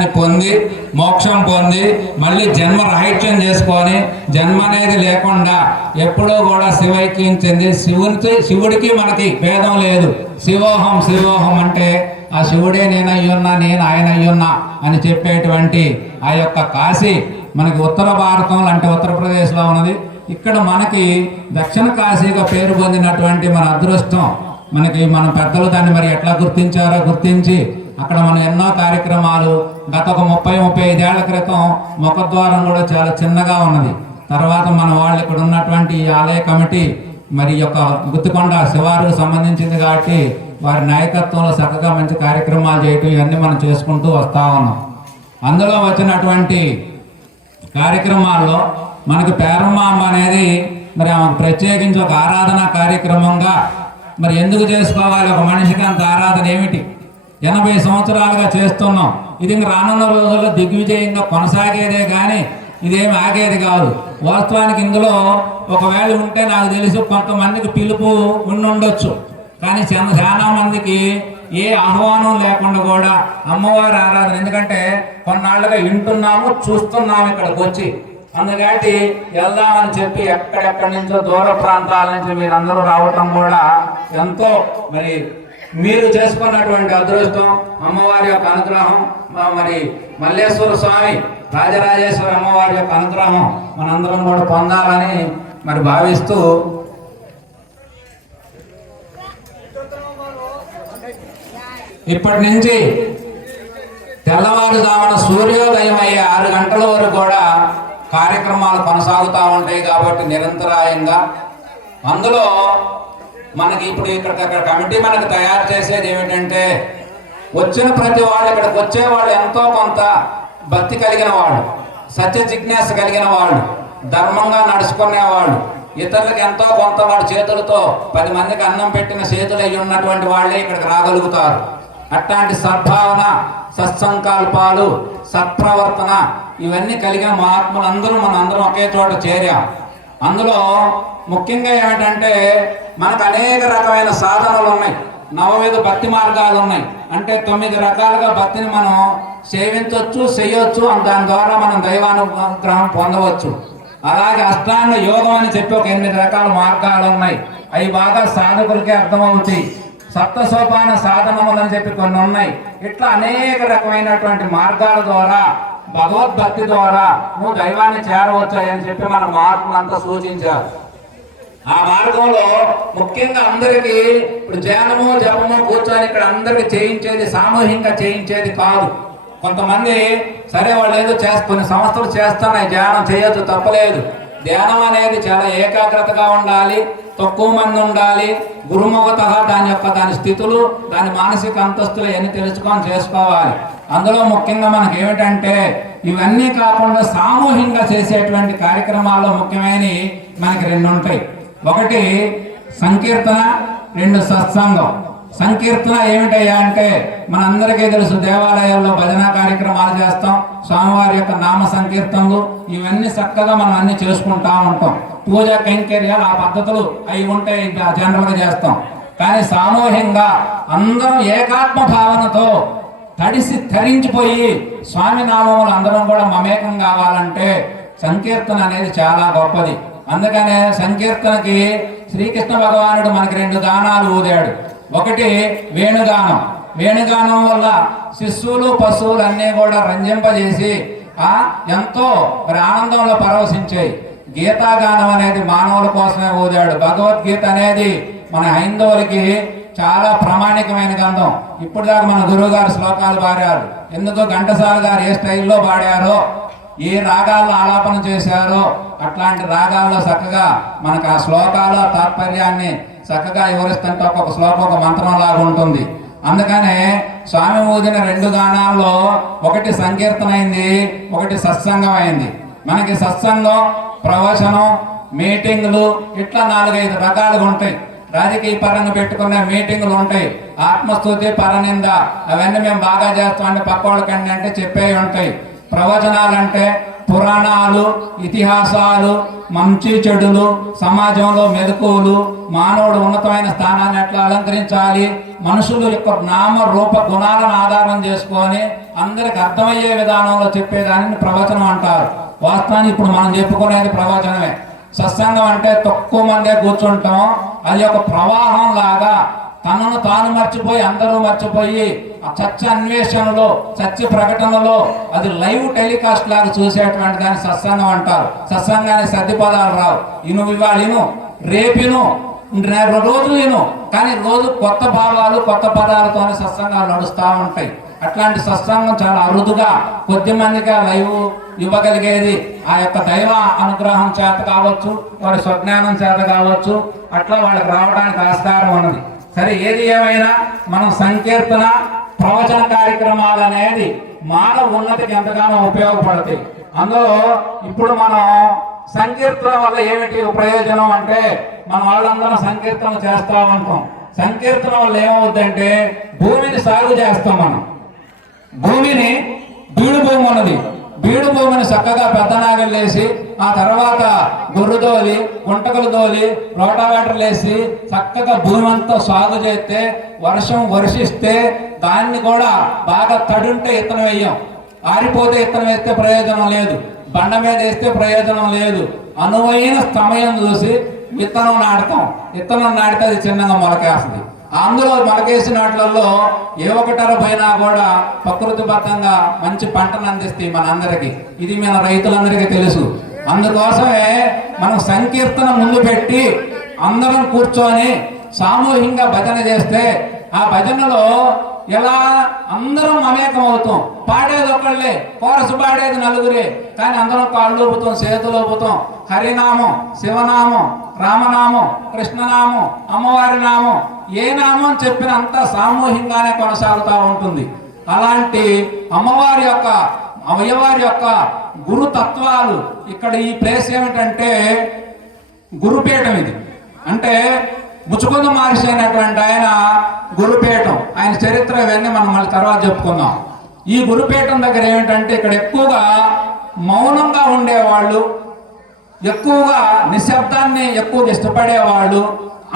జ్ఞానాన్ని పొంది మోక్షం పొంది మళ్ళీ జన్మ రాహిత్యం చేసుకొని జన్మ అనేది లేకుండా ఎప్పుడూ కూడా శివైక్యం చెంది శివుడికి మనకి భేదం లేదు. శివోహం శివోహం అంటే ఆ శివుడే నేను అయ్యున్నా, నేను ఆయన అయ్యున్నా అని చెప్పేటువంటి ఆ యొక్క కాశీ మనకి ఉత్తర భారతంలో అంటే ఉత్తరప్రదేశ్లో ఉన్నది. ఇక్కడ మనకి దక్షిణ కాశీగా పేరు పొందినటువంటి మన అదృష్టం. మనకి మన పెద్దలు దాన్ని మరి ఎట్లా గుర్తించారో గుర్తించి అక్కడ మనం ఎన్నో కార్యక్రమాలు గత ఒక 30-35 ఏళ్ల క్రితం ముఖద్వారం కూడా చాలా చిన్నగా ఉన్నది. తర్వాత మన వాళ్ళు ఇక్కడ ఉన్నటువంటి ఆలయ కమిటీ మరి యొక్క గుత్తికొండ శివారుకు సంబంధించింది కాబట్టి వారి నాయకత్వంలో చక్కగా మంచి కార్యక్రమాలు చేయటం ఇవన్నీ మనం చేసుకుంటూ వస్తూ ఉన్నాం. అందులో వచ్చినటువంటి కార్యక్రమాల్లో మనకి పేరమ్మ అనేది మరి ఆమెకు ప్రత్యేకించి ఒక ఆరాధన కార్యక్రమంగా మరి ఎందుకు చేసుకోవాలి, ఒక మనిషికి అంత ఆరాధన ఏమిటి, 80 సంవత్సరాలుగా చేస్తున్నాం. ఇది ఇంక రానున్న రోజుల్లో దిగ్విజయంగా కొనసాగేదే కానీ ఇదేమి ఆగేది కాదు. వాస్తవానికి ఇందులో ఒకవేళ ఉంటే నాకు తెలిసి కొంతమందికి పిలుపు ఉండొచ్చు, కానీ చాలా మందికి ఏ ఆహ్వానం లేకుండా కూడా అమ్మవారి ఆరాధన, ఎందుకంటే కొన్నాళ్ళుగా వింటున్నాము చూస్తున్నాము ఇక్కడికి వచ్చి, అందుకని వెళ్దామని చెప్పి ఎక్కడెక్కడి నుంచో దూర ప్రాంతాల నుంచి మీరందరూ రావటం కూడా ఎంతో మరి మీరు చేసుకున్నటువంటి అదృష్టం. అమ్మవారి యొక్క అనుగ్రహం, మరి మల్లేశ్వర స్వామి రాజరాజేశ్వరి అమ్మవారి యొక్క అనుగ్రహం మనందరం కూడా పొందాలని మరి భావిస్తూ ఇప్పటి నుంచి తెల్లవారుజామున సూర్యోదయం అయ్యే 6 గంటల వరకు కూడా కార్యక్రమాలు కొనసాగుతూ ఉంటాయి. కాబట్టి నిరంతరాయంగా అందులో మనకి ఇప్పుడు ఇక్కడ కమిటీ మనకు తయారు చేసేది ఏమిటంటే, వచ్చిన ప్రతి వాడు ఇక్కడికి వచ్చేవాడు ఎంతో కొంత భక్తి కలిగిన వాడు, సత్య జిజ్ఞాస కలిగిన వాడు, ధర్మంగా నడుచుకునేవాడు, ఇతరులకు ఎంతో కొంత వాడి చేతులతో 10 మందికి అన్నం పెట్టిన చేతులు అయ్యి ఉన్నటువంటి వాళ్ళే ఇక్కడికి రాగలుగుతారు. అట్లాంటి సద్భావన, సత్సంకల్పాలు, సత్ప్రవర్తన ఇవన్నీ కలిగిన మహాత్ములందరూ మనందరం ఒకే చోట చేరాం. అందులో ముఖ్యంగా ఏమిటంటే మనకు అనేక రకమైన సాధనలు ఉన్నాయి, నవవిధ భక్తి మార్గాలు ఉన్నాయి. అంటే 9 రకాలుగా భక్తిని మనం సేవించవచ్చు, చేయొచ్చు, దాని ద్వారా మనం దైవానుగ్రహం పొందవచ్చు. అలాగే అష్టాంగ యోగం అని చెప్పి ఒక 8 రకాల మార్గాలు ఉన్నాయి. అవి బాగా సాధకులకే అర్థమవుతాయి. సప్త సోపాన సాధనములు అని చెప్పి కొన్ని ఉన్నాయి. ఇట్లా అనేక రకమైనటువంటి మార్గాల ద్వారా భగవద్భక్తి ద్వారా నువ్వు దైవాన్ని చేరవచ్చాయని చెప్పి మన మహాత్ములంతా సూచించారు. ఆ మార్గంలో ముఖ్యంగా అందరికీ ఇప్పుడు ధ్యానము జపము కూర్చొని ఇక్కడ అందరికి చేయించేది సామూహికంగా చేయించేది కాదు. కొంతమంది సరే వాళ్ళు ఏదో కొన్ని సంస్థలు చేస్తున్నాయి, ధ్యానం చేయొచ్చు, తప్పలేదు. ధ్యానం అనేది చాలా ఏకాగ్రతగా ఉండాలి, తక్కువ మంది ఉండాలి, గురుముఖత దాని స్థితులు, దాని మానసిక అంతస్తులు ఎన్ని తెలుసుకొని చేసుకోవాలి. అందులో ముఖ్యంగా మనకి ఏమిటంటే ఇవన్నీ కాకుండా సామూహికంగా చేసేటువంటి కార్యక్రమాల్లో ముఖ్యమైనవి మనకి 2 ఉంటాయి. ఒకటి సంకీర్తన, 2 సత్సంగం. సంకీర్తన ఏమిటయ్యా అంటే మనందరికీ తెలుసు, దేవాలయాల్లో భజన కార్యక్రమాలు చేస్తాం, స్వామివారి యొక్క నామ సంకీర్తనలు ఇవన్నీ చక్కగా మనం అన్ని చేసుకుంటా ఉంటాం. పూజా కైంకర్యాలు ఆ పద్ధతులు అవి ఉంటాయి, జనరల్గా చేస్తాం. కానీ సామూహికంగా అందరం ఏకాత్మ భావనతో తడిసి ధరించిపోయి స్వామి నామములు అందరం కూడా మమేకం కావాలంటే సంకీర్తన అనేది చాలా గొప్పది. అందుకనే సంకీర్తనకి శ్రీకృష్ణ భగవానుడు మనకి 2 గానాలు ఊదాడు. ఒకటి వేణుగానం. వేణుగానం వల్ల శిశువులు పశువులు అన్నీ కూడా రంజింపజేసి ఎంతో ఆనందంలో పరవశించాయి. గీతాగానం అనేది మానవుల కోసమే ఊదాడు. భగవద్గీత అనేది మన హైందవులకి చాలా ప్రామాణికమైన గ్రంథం. ఇప్పుడు దాకా మన గురువు గారు శ్లోకాలు పాడారు. ఎందుకు ఘంటసాల గారు ఏ స్టైల్లో పాడారో, ఏ రాగాల్లో ఆలాపన చేశారో అట్లాంటి రాగాల్లో చక్కగా మనకు ఆ శ్లోకాల తాత్పర్యాన్ని చక్కగా వివరిస్తుంటే ఒక్కొక్క శ్లోకం ఒక మంత్రం లాగా ఉంటుంది. అందుకనే స్వామి ఊదిన 2 గానాల్లో ఒకటి సంకీర్తన అయింది, ఒకటి సత్సంగం అయింది. మనకి సత్సంగం, ప్రవచనం, మీటింగులు ఇట్లా 4-5 రకాలుగా ఉంటాయి. రాజకీయ పరంగా పెట్టుకునే మీటింగులు ఉంటాయి, ఆత్మస్తుతి, పరనింద అవన్నీ మేము బాగా చేస్తామంటే పక్క వాళ్ళకండి అంటే చెప్పేవి ఉంటాయి. ప్రవచనాలంటే పురాణాలు, ఇతిహాసాలు, మంచి చెడులు, సమాజంలో మెలకువలు, మానవుడు ఉన్నతమైన స్థానాన్ని ఎట్లా అలంకరించాలి, మనుషుల యొక్క నామ రూప గుణాలను ఆధారం చేసుకొని అందరికి అర్థమయ్యే విధానంలో చెప్పేదానిని ప్రవచనం అంటారు. వాస్తవానికి ఇప్పుడు మనం చెప్పుకునేది ప్రవచనమే. సత్సంగం అంటే తక్కువ మందే కూర్చుంటాం, అది ఒక ప్రవాహం లాగా తనను తాను మర్చిపోయి అందరూ మర్చిపోయి ఆ చర్చ అన్వేషణలో సత్య ప్రకటనలో అది లైవ్ టెలికాస్ట్ లాగా చూసేటువంటి దాన్ని సత్సంగం అంటారు. సత్సంగానికి సర్ది పదాలు రావు. ఇను ఇవాళ ఇను, రేపిను, రోజు ఇను, కానీ రోజు కొత్త భావాలు కొత్త పదాలతోనే సత్సంగాలు నడుస్తూ ఉంటాయి. అట్లాంటి సత్సంగం చాలా అరుదుగా కొద్ది మందిగా లైవ్ ఇవ్వగలిగేది ఆ యొక్క దైవ అనుగ్రహం చేత కావచ్చు, వారి స్వజ్ఞానం చేత కావచ్చు, అట్లా వాళ్ళకి రావడానికి ఆస్కారం ఉన్నది. సరే, ఏది ఏమైనా మనం సంకీర్తన ప్రవచన కార్యక్రమాలు అనేది మానవ ఉన్నతికి ఎంతగానో ఉపయోగపడతాయి. అందులో ఇప్పుడు మనం సంకీర్తన వల్ల ఏమిటి ప్రయోజనం అంటే, మన వాళ్ళందరం సంకీర్తన చేస్తా ఉంటాం. సంకీర్తన వల్ల ఏమవుద్దంటే భూమిని సాగు చేస్తాం. మనం భూమిని బీడు భూమి ఉన్నది, బీడు భూమిని చక్కగా పెద్ద నాగలు వేసి ఆ తర్వాత గొర్రె తోలి గుంటకలు తోలి రోటావేటర్లు వేసి చక్కగా భూమి అంతా సాగు చేస్తే వర్షం వర్షిస్తే దాన్ని కూడా బాగా తడుంటే ఇత్తనం వేయం, ఆరిపోతే ఇత్తనం వేస్తే ప్రయోజనం లేదు, బండ మీద వేస్తే ప్రయోజనం లేదు. అనువైన సమయం చూసి విత్తనం నాటుతాం. విత్తనం నాటితే అది చిన్నగా మొలకేస్తుంది. అందులో మొలకేసిన వాటిల్లో ఏ ఒకటర పైన కూడా ప్రకృతిబద్ధంగా మంచి పంటను అందిస్తాయి మనందరికీ. ఇది మన రైతులందరికీ తెలుసు. అందుకోసమే మనం సంకీర్తన ముందు పెట్టి అందరం కూర్చొని సామూహికంగా భజన చేస్తే ఆ భజనలో ఎలా అందరం మమేకం అవుతాం. పాడేది ఒకళ్ళే, కోరసు పాడేది నలుగురే, కానీ అందరం కాళ్ళు ఊపుతాం, చేతులు ఊపుతాం. హరినామం, శివనామం, రామనామం, కృష్ణనామం, అమ్మవారి నామం, ఏ నామం చెప్పిన అంతా సామూహికంగానే కొనసాగుతూ ఉంటుంది. అలాంటి అమ్మవారి యొక్క అయ్యవారి యొక్క గురుతత్వాలు ఇక్కడ ఈ ప్లేస్ ఏమిటంటే గురుపీఠం. ఇది అంటే ముచ్చుకుంద మహర్షి అనేటువంటి ఆయన గురుపీఠం. ఆయన చరిత్ర ఇవన్నీ మనం మళ్ళీ తర్వాత చెప్పుకుందాం. ఈ గురుపీఠం దగ్గర ఏమిటంటే ఇక్కడ ఎక్కువగా మౌనంగా ఉండేవాళ్ళు, ఎక్కువగా నిశ్శబ్దాన్ని ఎక్కువగా ఇష్టపడేవాళ్ళు,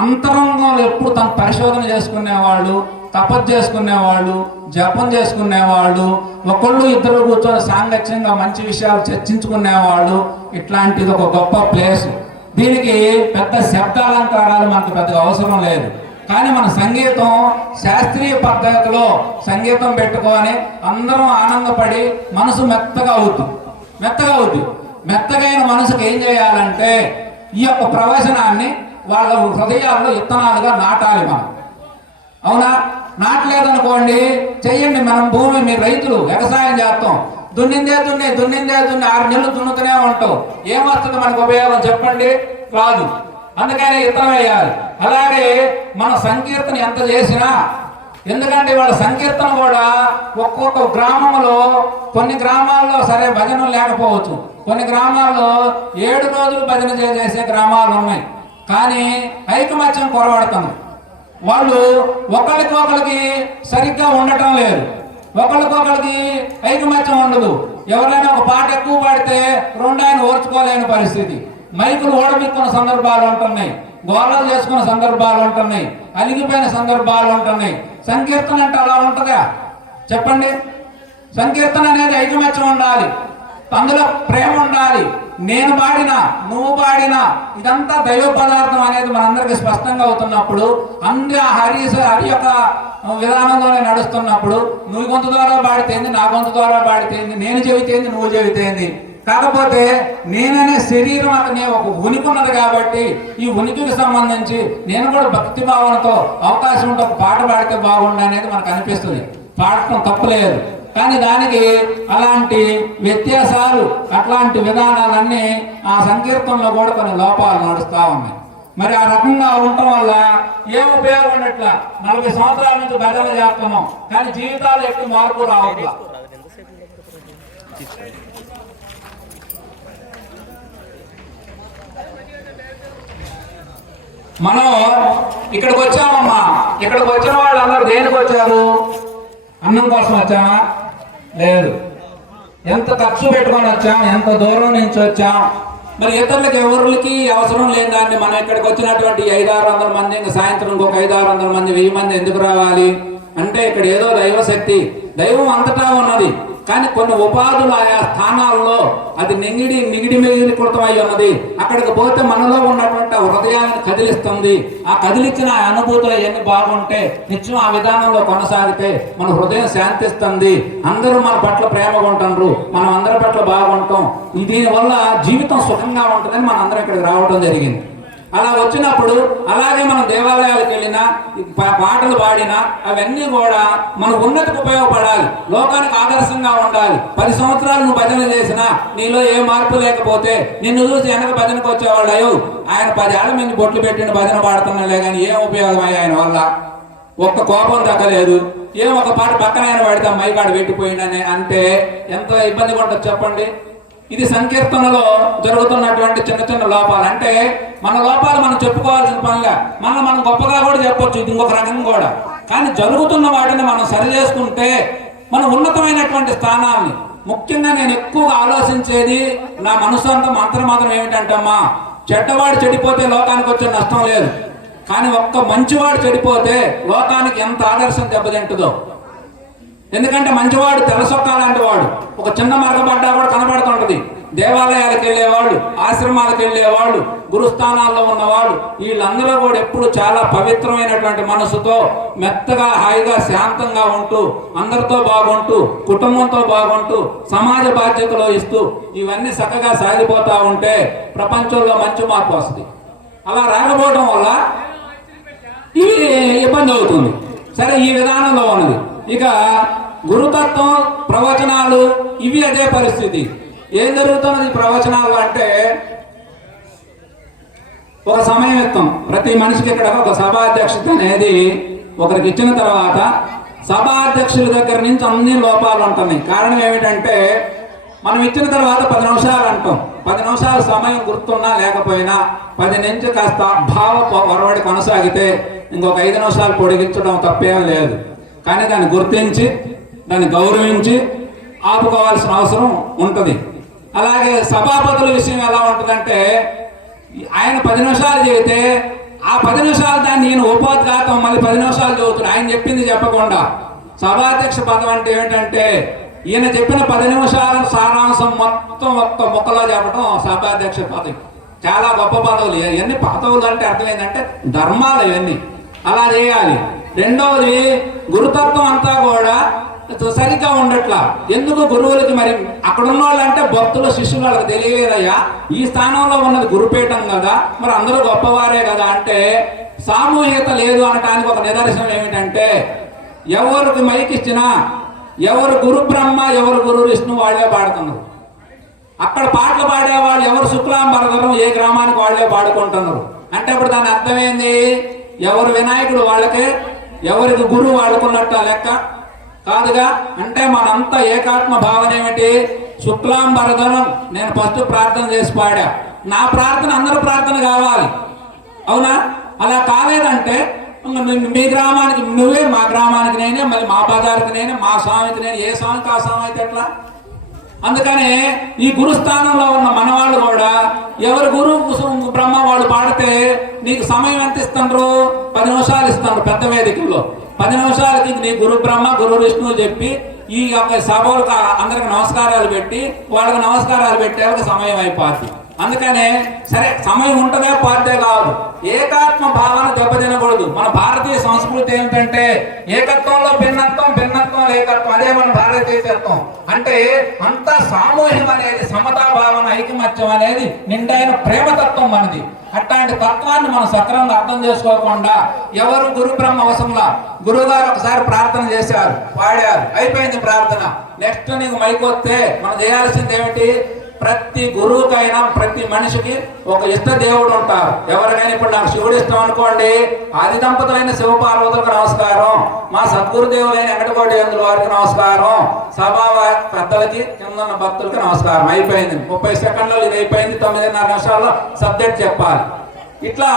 అంతరంగంలో ఎప్పుడు తన పరిశోధన చేసుకునేవాళ్ళు, తపస్సు చేసుకునేవాళ్ళు, జపం చేసుకునేవాళ్ళు, ఒకళ్ళు ఇద్దరు కూర్చొని సాంగత్యంగా మంచి విషయాలు చర్చించుకునేవాళ్ళు. ఇట్లాంటిది ఒక గొప్ప ప్లేస్. దీనికి పెద్ద శబ్దాలంకారాలు మనకు పెద్దగా అవసరం లేదు. కానీ మన సంగీతం శాస్త్రీయ పద్ధతిలో సంగీతం పెట్టుకొని అందరం ఆనందపడి మనసు మెత్తగా అవుతుంది. మెత్తగైన మనసుకు ఏం చేయాలంటే ఈ యొక్క ప్రవచనాన్ని వాళ్ళ హృదయాల్లో విత్తనాలుగా నాటాలి మనం. అవునా? నాటలేదనుకోండి, చెయ్యండి. మనం భూమి, మీరు రైతులు వ్యవసాయం చేస్తాం, దున్నిందే 6 నెలలు దున్నుతూనే ఉంటాం. ఏమొస్తుంది మనకు ఉపయోగం చెప్పండి? రాదు. అందుకని విత్తనం వేయాలి. అలాగే మన సంకీర్తన ఎంత చేసినా, ఎందుకంటే వాళ్ళ సంకీర్తన కూడా ఒక్కొక్క గ్రామంలో, కొన్ని గ్రామాల్లో సరే భజనలు లేకపోవచ్చు, కొన్ని గ్రామాల్లో 7 రోజులు భజన చేసే గ్రామాలు ఉన్నాయి. కానీ ఐకమత్యం కొరవడుతుంది. వాళ్ళు ఒకరికి సరిగ్గా ఉండటం లేదు, ఒకరికి ఐకమత్యం ఉండదు. ఎవరైనా ఒక పాట ఎక్కువ పాడితే రెండాయన ఓర్చుకోలేని పరిస్థితి. మైకులు ఓడబెక్కున్న సందర్భాలు ఉంటున్నాయి, గోళాలు చేసుకున్న సందర్భాలు ఉంటున్నాయి, అలిగిపోయిన సందర్భాలు ఉంటున్నాయి. సంకీర్తన అంటే అలా ఉంటుందా చెప్పండి? సంకీర్తన అనేది ఐకమత్యం ఉండాలి, అందులో ప్రేమ ఉండాలి. నేను పాడినా నువ్వు పాడినా ఇదంతా దైవ పదార్థం అనేది మనందరికీ స్పష్టంగా అవుతున్నప్పుడు, అందరి హరి యొక్క విధానంలోనే నడుస్తున్నప్పుడు, నువ్వు గొంతు ద్వారా పాడితేంది, నా గొంతు ద్వారా పాడితేంది, నేను చెబితేంది, నువ్వు చెబితేంది. కాకపోతే నేననే శరీరం అతనే ఒక ఉనికి ఉన్నది కాబట్టి ఈ ఉనికికి సంబంధించి నేను కూడా భక్తి భావనతో అవకాశం ఉంటే ఒక పాట పాడితే బాగుండు అనేది మనకు అనిపిస్తుంది. పాడటం తప్పులేదు, కానీ దానికి అలాంటి వ్యత్యాసాలు, అట్లాంటి విధానాలన్నీ ఆ సంకీర్తనలో కూడా కొన్ని లోపాలు నడుస్తూ ఉన్నాయి. మరి ఆ రకంగా ఉండటం వల్ల ఏం ఉపయోగం ఉన్నట్ల 40 సంవత్సరాల నుంచి భజన చేస్తున్నాం, కానీ జీవితాలు ఎక్కువ మార్పు రావట్లా. మనం ఇక్కడికి వచ్చామమ్మా, ఇక్కడికి వచ్చిన వాళ్ళందరూ దేనికి వచ్చారు? అన్నం కోసం వచ్చామా? లేదు. ఎంత ఖర్చు పెట్టుకొని వచ్చాం, ఎంత దూరం నుంచి వచ్చాం. మరి ఇతరులకి ఎవరికి అవసరం లేని దాన్ని మనం ఇక్కడికి వచ్చినటువంటి 500-600 మంది, ఇంకా సాయంత్రం ఇంకొక 500-600 మంది, 1000 మంది ఎందుకు రావాలి అంటే ఇక్కడ ఏదో దైవశక్తి దైవం అంతటా ఉన్నది. కానీ కొన్ని ఉపాధులు ఆయా స్థానాల్లో అది నిగిడి కృతమై ఉన్నది. అక్కడికి పోతే మనలో ఉన్నటువంటి హృదయాన్ని కదిలిస్తుంది. ఆ కదిలించిన అనుభూతులు ఎన్ని బాగుంటే నిత్యం ఆ విధానంలో కొనసాగితే మన హృదయం శాంతిస్తుంది. అందరూ మన పట్ల ప్రేమగా ఉంటున్నారు, మనం అందరి పట్ల బాగుంటాం. దీనివల్ల జీవితం సుఖంగా ఉంటుందని మనం అందరం ఇక్కడికి రావడం జరిగింది. అలా వచ్చినప్పుడు అలాగే మనం దేవాలయాలకు వెళ్ళినా పాటలు పాడినా అవన్నీ కూడా మన ఉన్నతికి ఉపయోగపడాలి, లోకానికి ఆదర్శంగా ఉండాలి. 10 సంవత్సరాలు నువ్వు భజన చేసినా నీలో ఏ మార్పు లేకపోతే నిన్ను చూసి వెనక భజనకు వచ్చేవాళ్ళు ఆయన 10 ఏళ్ల మీద బొట్లు పెట్టిన భజన పాడుతున్నాలే కానీ ఏం ఉపయోగం ఆయన వల్ల? ఒక్క కోపం తగ్గలేదు. ఒక పాట పక్కన ఆయన పాడితే మైకాడు పెట్టిపోయిందని అంటే ఎంత ఇబ్బందిగా ఉంటుంది చెప్పండి. ఇది సంకీర్తనలో జరుగుతున్నటువంటి చిన్న చిన్న లోపాలు. అంటే మన లోపాలు మనం చెప్పుకోవాల్సిన పనిగా మనం గొప్పగా కూడా చెప్పొచ్చు, ఇది ఇంకొక రకం కూడా. కానీ జరుగుతున్న వాటిని మనం సరి చేసుకుంటే మన ఉన్నతమైనటువంటి స్థానాన్ని, ముఖ్యంగా నేను ఎక్కువగా ఆలోచించేది నా మనసు అంతా మంత్రం ఏమిటంటమ్మా, చెడ్డవాడు చెడిపోతే లోకానికి వచ్చే నష్టం లేదు, కానీ ఒక్క మంచివాడు చెడిపోతే లోకానికి ఎంత ఆదర్శం దెబ్బతింటుందో. ఎందుకంటే మంచివాడు తెల్లసొక్కా లాంటి వాడు, ఒక చిన్న మరకబడ్డా కూడా కనబడుతుంటది. దేవాలయాలకు వెళ్ళేవాళ్ళు, ఆశ్రమాలకు వెళ్ళేవాళ్ళు, గురుస్థానాల్లో ఉన్నవాళ్ళు, వీళ్ళందరూ కూడా ఎప్పుడు చాలా పవిత్రమైనటువంటి మనసుతో మెత్తగా హాయిగా శాంతంగా ఉంటూ అందరితో బాగుంటూ కుటుంబంతో బాగుంటూ సమాజ బాధ్యతలు ఇస్తూ ఇవన్నీ చక్కగా సాగిపోతా ఉంటే ప్రపంచంలో మంచి మార్పు వస్తుంది. అలా రాకపోవడం వల్ల ఇది ఇబ్బంది అవుతుంది. సరే, ఈ విధానంలో ఉన్నది. ఇక గురుతత్వం, ప్రవచనాలు ఇవి అదే పరిస్థితి. ఏం జరుగుతున్నది ప్రవచనాలు అంటే, ఒక సమయం ఇస్తాం ప్రతి మనిషికి. ఇక్కడ ఒక సభాధ్యక్షత అనేది ఒకరికి ఇచ్చిన తర్వాత సభాధ్యక్షుల దగ్గర నుంచి అన్ని లోపాలు ఉంటున్నాయి. కారణం ఏమిటంటే, మనం ఇచ్చిన తర్వాత 10 నిమిషాలు అంటాం. 10 నిమిషాలు సమయం గుర్తున్నా లేకపోయినా 10 నుంచి కాస్త భావ వరవడి కొనసాగితే ఇంకొక 5 నిమిషాలు పొడిగించడం తప్పేం లేదు. కానీ దాన్ని గుర్తించి దాన్ని గౌరవించి ఆపుకోవాల్సిన అవసరం ఉంటుంది. అలాగే సభాపతుల విషయం ఎలా ఉంటుందంటే, ఆయన 10 నిమిషాలు చెబితే ఆ 10 నిమిషాలు దాన్ని ఈయన ఉపోద్ఘాతం మళ్ళీ 10 నిమిషాలు చదువుతాడు, ఆయన చెప్పింది చెప్పకుండా. సభాధ్యక్ష పదం అంటే ఏంటంటే, ఈయన చెప్పిన 10 నిమిషాల సారాంశం మొత్తం ఒక్క ముక్కలో చెప్పడం సభాధ్యక్ష పదవి. చాలా గొప్ప పదవులు. ఎన్ని పదవులు అంటే అర్థం ఏంటంటే ధర్మాలు ఇవన్నీ. అలా చేయాలి. రెండవది, గురుతత్వం అంతా కూడా సరిగ్గా ఉండట్లా. ఎందుకు గురువులకి మరి అక్కడ ఉన్న వాళ్ళంటే భక్తుల శిష్యులు వాళ్ళకి తెలియలేదయ్యా, ఈ స్థానంలో ఉన్నది గురుపీఠం కదా, మరి అందరూ గొప్పవారే కదా అంటే సామూహికత లేదు అనటానికి ఒక నిదర్శనం ఏమిటంటే, ఎవరికి మైక్ ఇచ్చినా ఎవరు గురు బ్రహ్మ ఎవరు గురు విష్ణు వాళ్ళే పాడుతున్నారు. అక్కడ పాటలు పాడేవాళ్ళు ఎవరు శుక్లాంబరధరం ఏ గ్రామానికి వాళ్ళే పాడుకుంటున్నారు. అంటే ఇప్పుడు దాని అర్థమైంది, ఎవరు వినాయకుడు వాళ్ళకే, ఎవరికి గురువు వాడుకున్నట్టు లెక్క కాదుగా. అంటే మనంతా ఏకాత్మ భావన ఏమిటి, శుక్లాంబరధరం. నేను ఫస్ట్ ప్రార్థన చేసి పాడా, నా ప్రార్థన అందరూ ప్రార్థన కావాలి, అవునా? అలా కాలేదంటే మీ గ్రామానికి నువ్వే, మా గ్రామానికి నేనే, మళ్ళీ మా బజార్కి నేనే, మా స్వామికి నేను, ఏ స్వామికి ఆ స్వామి అయితే ఎట్లా? అందుకని ఈ గురుస్థానంలో ఉన్న మనవాళ్ళు కూడా ఎవరు గురు బ్రహ్మ వాళ్ళు పాడితే నీకు సమయం ఎంత ఇస్తున్నారు? 10 నిమిషాలు ఇస్తున్నారు పెద్ద వేదికల్లో. 10 నిమిషాలకి నీ గురు బ్రహ్మ గురు విష్ణువు చెప్పి ఈ యొక్క సభలకు అందరికి నమస్కారాలు పెట్టి వాళ్ళకి నమస్కారాలు పెట్టే సమయం అయిపోద్ది. అందుకనే సరే, సమయం ఉంటుందే పార్టీ కాదు, ఏకాత్మ భావన దెబ్బతినకూడదు. మన భారతీయ సంస్కృతి ఏమిటంటే ఏకత్వంలో భిన్నత్వం, భిన్నత్వం ఏకత్వం, అదే మన భారతీయత్వం. అంటే అంత సామూహికం అనేది, సమతా భావన, ఐకమత్యం అనేది నిండైన ప్రేమతత్వం మనది. అట్లాంటి తత్వాన్ని మనం సక్రమంగా అర్థం చేసుకోకుండా ఎవరు గురు బ్రహ్మ అవసరంలా. గురువు గారు ఒకసారి ప్రార్థన చేశారు, పాడారు, అయిపోయింది ప్రార్థన. నెక్స్ట్ నీకు మైకొస్తే మనం చేయాల్సింది ఏమిటి? ప్రతి గురువుకైనా ప్రతి మనిషికి ఒక ఇష్ట దేవుడు ఉంటారు. ఎవరికైనా ఇప్పుడు నాకు శివుడు ఇష్టం అనుకోండి, ఆది దంపతులైన శివపార్వతులకు నమస్కారం, మా సద్గురుదేవులైన వెంకటకోటి వారికి నమస్కారం, సభా పెద్దలకి, కింద భక్తులకి నమస్కారం. అయిపోయింది. 30 సెకండ్లలో ఇది అయిపోయింది. 9:30 నిమిషాల్లో సబ్జెక్ట్ చెప్పాలి. ఇట్లా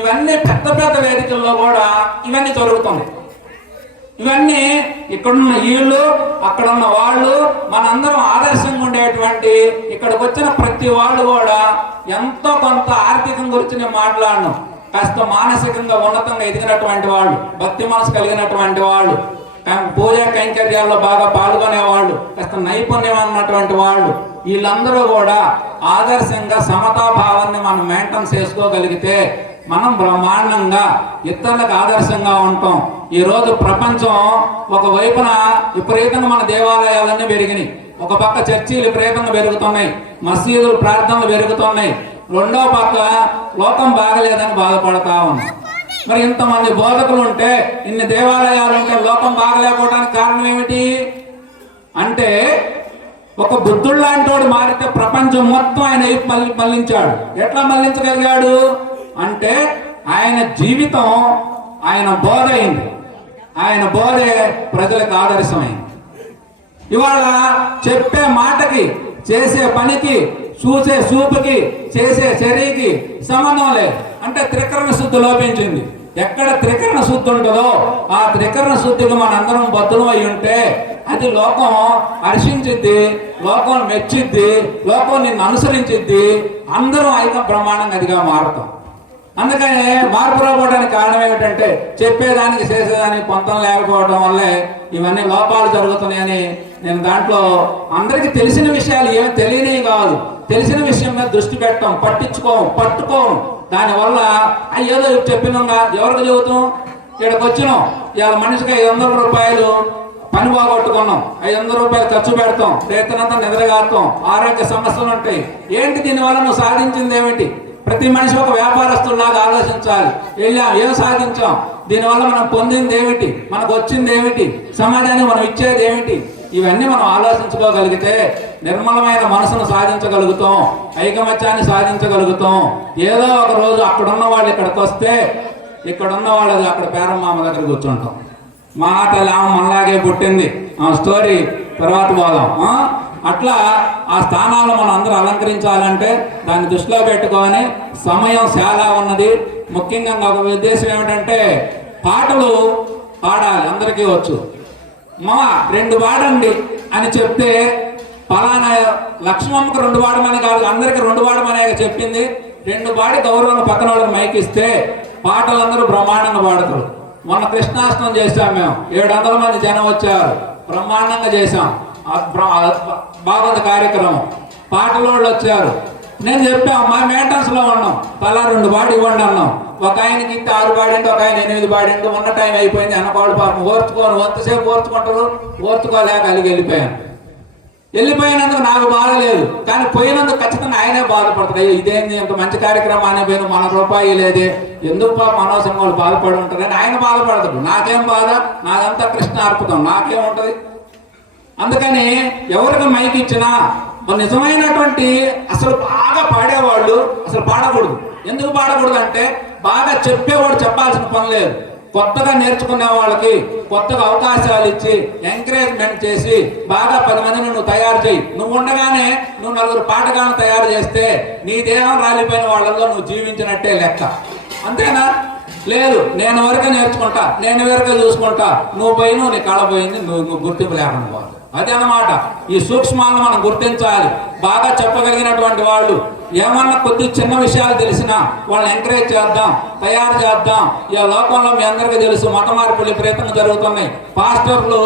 ఇవన్నీ పెద్ద పెద్ద వేదికల్లో కూడా ఇవన్నీ జరుగుతుంది. ఇవన్నీ ఇక్కడున్న వీళ్ళు, అక్కడున్న వాళ్ళు, మనందరం ఆదర్శంగా ఉండేటువంటి ఇక్కడికి వచ్చిన ప్రతి వాళ్ళు కూడా ఎంతో కొంత ఆర్థికం గురించి నేను మాట్లాడను, కాస్త మానసికంగా ఉన్నతంగా ఎదిగినటువంటి వాళ్ళు, భక్తి మనసు కలిగినటువంటి వాళ్ళు, పూజా కైంకర్యాల్లో బాగా పాల్గొనేవాళ్ళు, కాస్త నైపుణ్యం ఉన్నటువంటి వాళ్ళు, వీళ్ళందరూ కూడా ఆదర్శంగా సమతాభావాన్ని మనం మెయింటైన్ చేసుకోగలిగితే మనం బ్రహ్మాండంగా ఇతరులకు ఆదర్శంగా ఉంటాం. ఈరోజు ప్రపంచం ఒకవైపున విపరీతంగా మన దేవాలయాలన్నీ పెరిగినాయి, ఒక పక్క చర్చీలు విపరీతంగా పెరుగుతున్నాయి, మసీదులు ప్రార్థనలు పెరుగుతున్నాయి, రెండో పక్క లోకం బాగలేదని బాధపడతా ఉన్నాం. మరి ఇంతమంది బోధకులు ఉంటే, ఇన్ని దేవాలయాలు ఉంటే లోకం బాగలేకపోవడానికి కారణం ఏమిటి అంటే, ఒక బుద్ధుడు లాంటి వాడు మారితే ప్రపంచం మొత్తం ఆయన మళ్లించాడు. ఎట్లా మళ్లించగలిగాడు అంటే, ఆయన జీవితం, ఆయన బోధ అయింది, ఆయన బోధే ప్రజలకు ఆదర్శమైంది. ఇవాళ చెప్పే మాటకి, చేసే పనికి, చూసే చూపుకి, చేసే చర్యకి సంబంధం లేదు. అంటే త్రికరణ శుద్ధి లోపించింది. ఎక్కడ త్రికరణ శుద్ధి ఉంటుందో ఆ త్రికరణ శుద్ధికి మనందరం బద్దులం అయి ఉంటే అది లోకం హర్షించిద్ది, లోకం మెచ్చిద్ది, లోకం నిన్ను అనుసరించిద్ది, అందరం ఐక్య బ్రహ్మాండంగా అదిగా మారుతాం. అందుకని మార్పు రావడానికి కారణం ఏమిటంటే, చెప్పేదానికి చేసేదానికి పొంతం లేకపోవడం వల్లే ఇవన్నీ లోపాలు జరుగుతున్నాయని నేను దాంట్లో అందరికీ తెలిసిన విషయాలు ఏమి తెలియనివి కాదు, తెలిసిన విషయం మీద దృష్టి పెట్టాం, పట్టుకోం. దానివల్ల ఏదో చెప్పినాగా ఎవరికి చెబుతాం, ఇక్కడికి వచ్చినాం, ఇవాళ మనిషికి 500 రూపాయలు పని బాగొట్టుకున్నాం, 500 రూపాయలు ఖర్చు పెడతాం, రేతనంతా నిద్రగారుతాం, ఆరోగ్య సమస్యలు ఉంటాయి. ఏంటి దీనివల్ల నువ్వు సాధించింది ఏమిటి? ప్రతి మనిషి ఒక వ్యాపారస్తులాగా ఆలోచించాలి. వెళ్ళాం, ఏం సాధించాం, దీనివల్ల మనం పొందింది ఏమిటి, మనకు వచ్చింది ఏమిటి, సమాజానికి మనం ఇచ్చేది ఏమిటి, ఇవన్నీ మనం ఆలోచించుకోగలిగితే నిర్మలమైన మనసును సాధించగలుగుతాం, ఐకమత్యాన్ని సాధించగలుగుతాం. ఏదో ఒక రోజు అక్కడున్న వాళ్ళు ఇక్కడికి వస్తే, ఇక్కడున్న వాళ్ళు అక్కడ పేరమ్మ దగ్గర కూర్చుంటాం. మా తల్లి ఆమె మనలాగే పుట్టింది, ఆ స్టోరీ తర్వాత పోదాం. అట్లా ఆ స్థానాలను మనం అందరూ అలంకరించాలంటే దాన్ని దృష్టిలో పెట్టుకొని, సమయం చాలా ఉన్నది. ముఖ్యంగా ఒక ఉద్దేశం ఏమిటంటే, పాటలు పాడాలి, అందరికీ వచ్చు. మా 2 పాడండి అని చెప్తే, పలానా లక్ష్మమ్మకు 2 పాడమని కాదు, అందరికి 2 పాడమనే చెప్పింది. 2 పాడి గౌరవం పక్కన వాళ్ళకి మైక్ ఇస్తే పాటలు అందరూ బ్రహ్మాండంగా పాడతారు. మొన్న కృష్ణాష్టమం చేశాం మేము, 700 మంది జనం వచ్చారు, బ్రహ్మాండంగా చేశాం, బాగుంది కార్యక్రమం. పాటల వాళ్ళు వచ్చారు, నేను చెప్పాం మా మెయింటెనెన్స్ లో ఉన్నాం, తలా 2 పాడి ఇవ్వండి అన్నాం. ఒక ఆయనకి 6 పాడిండు, ఒక ఆయన 8 పాడిండు. ఉన్న టైం అయిపోయింది, వెనకాడు పాపం ఎంతసేపు ఓర్చుకోలేక అలిగి వెళ్ళిపోయినందుకు నాకు బాధ లేదు, కానీ పోయినందుకు ఖచ్చితంగా ఆయనే బాధపడతాడు. అయ్యో ఇదేంది, ఇంత మంచి కార్యక్రమాన్ని పోయిన మన రూపాయి లేదే, ఎందుకు పాప అనవసరంగా వాళ్ళు బాధపడి ఉంటారని ఆయన బాధపడతాడు. నాకేం బాధ, నాదంతా కృష్ణ అర్పితం, నాకేముంటది. అందుకని ఎవరికి మైక్ ఇచ్చినా నిజమైనటువంటి అసలు బాగా పాడేవాళ్ళు అసలు పాడకూడదు. ఎందుకు పాడకూడదు అంటే, బాగా చెప్పేవాడు చెప్పాల్సిన పని లేదు. కొత్తగా నేర్చుకునే వాళ్ళకి కొత్తగా అవకాశాలు ఇచ్చి ఎంకరేజ్మెంట్ చేసి బాగా 10 మందిని నువ్వు తయారు చేయి. నువ్వు ఉండగానే నువ్వు 4 పాటగాలను తయారు చేస్తే నీ దేహం రాలిపోయిన వాళ్ళలో నువ్వు జీవించినట్టే లెక్క. అంతేనా? లేదు, నేను వరకే నేర్చుకుంటా, నేను వరకే చూసుకుంటా, నువ్వు పోయి నీ కళ పోయింది, నువ్వు గుర్తింపు లేకుండా పోవాలి. అదే అన్నమాట. ఈ సూక్ష్మాలను మనం గుర్తించాలి. బాగా చెప్పగలిగినటువంటి వాళ్ళు ఏమన్నా కొద్ది చిన్న విషయాలు తెలిసినా వాళ్ళని ఎంకరేజ్ చేద్దాం, తయారు చేద్దాం. ఈ లోకంలో మీ అందరికీ తెలుసు, మత మార్పులు విపరీతంగా జరుగుతున్నాయి. పాస్టర్లు